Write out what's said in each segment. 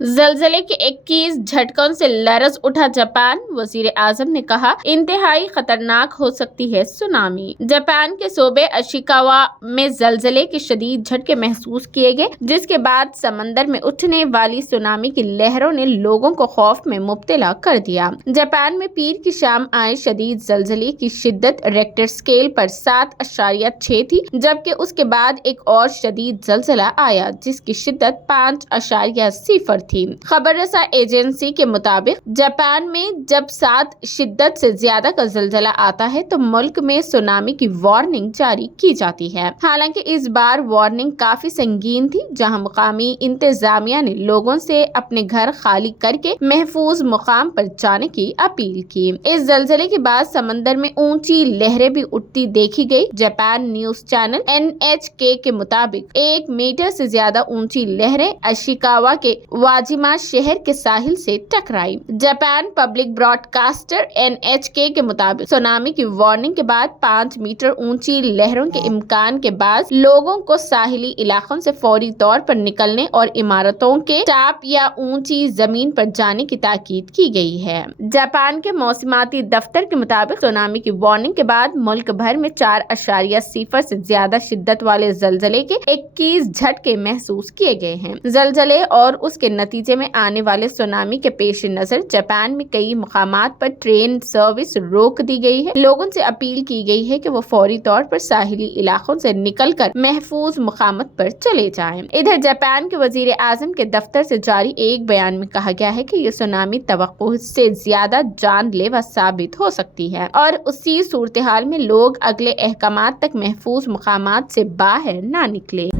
जलजले के 21 झटकों से लरज उठा जापान। वजीर आजम ने कहा इंतहाई खतरनाक हो सकती है सुनामी। जापान के सूबे अशिकावा में जलजले के शदीद झटके महसूस किए गए, जिसके बाद समंदर में उठने वाली सुनामी की लहरों ने लोगों को खौफ में मुब्तला कर दिया। जापान में पीर की शाम आए शदीद जलजले की शिद्दत रेक्टर स्केल पर 7.6 थी, जबकि उसके बाद एक और शदीद जलजला आया जिसकी शिद्दत 5.0 थी। खबर रसा एजेंसी के मुताबिक जापान में जब 7 शिद्दत से ज्यादा का जलजला आता है तो मुल्क में सुनामी की वार्निंग जारी की जाती है। हालांकि इस बार वार्निंग काफी संगीन थी, जहां मुकामी इंतजामिया ने लोगों से अपने घर खाली करके महफूज मुकाम पर जाने की अपील की। इस जलजले के बाद समंदर में ऊंची लहरें भी उठती देखी गई। जापान न्यूज चैनल NHK के मुताबिक 1 मीटर से ज्यादा ऊंची लहरें अशिकावा के वाजिमा शहर के साहिल से टकराई। जापान पब्लिक ब्रॉडकास्टर NHK के मुताबिक सुनामी की वार्निंग के बाद 5 मीटर ऊंची लहरों के इम्कान के बाद लोगों को साहिली इलाकों से फौरी तौर पर निकलने और इमारतों के टॉप या ऊंची जमीन पर जाने की ताकीद की गई है। जापान के मौसमाती दफ्तर के मुताबिक सुनामी की वार्निंग के बाद मुल्क भर में 4.0 से ज्यादा शिद्दत वाले जलजले के 21 झटके महसूस किए गए हैं। जलजले और उसके नतीजे में आने वाले सुनामी के पेश नजर जापान में कई मुकामात पर ट्रेन सर्विस रोक दी गई है। लोगों से अपील की गई है कि वो फौरी तौर पर साहिली इलाकों से निकलकर महफूज मुकामत पर चले जाएं। इधर जापान के वजीर आजम के दफ्तर से जारी एक बयान में कहा गया है कि ये सुनामी तवक्को से ज्यादा जानलेवा साबित हो सकती है और उसी सूरत हाल में लोग अगले अहकामात तक महफूज मुकामात से बाहर ना निकले।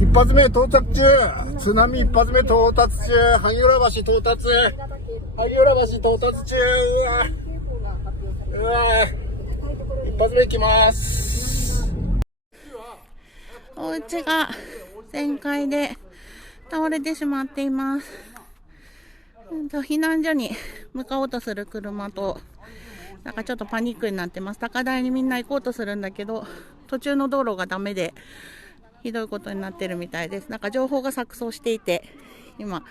一発目到着中、津波一発目到達中、萩浦橋到達、萩浦橋到達中、うわ一発目行きます。お家が全壊で倒れてしまっています。避難所に向かおうとする車と、なんかちょっとパニックになってます。高台にみんな行こうとするんだけど、途中の道路がダメでひどいことになってるみたいです。なんか情報が錯綜していて、今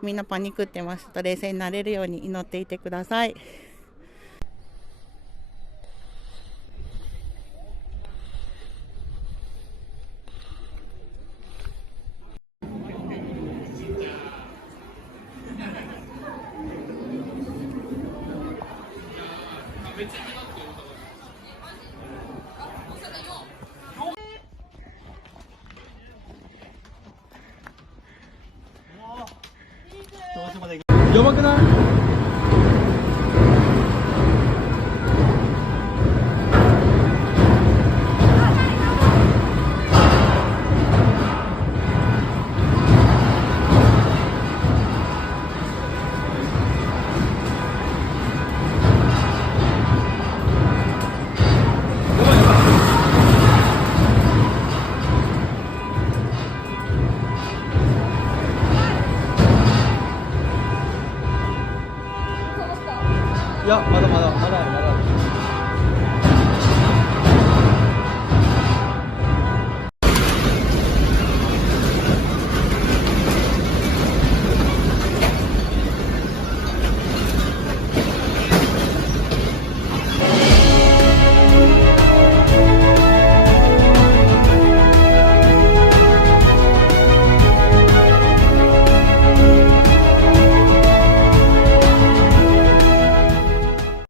みんなパニックってます。冷静になれるように祈っていてください。やばくない？いや、まだまだある。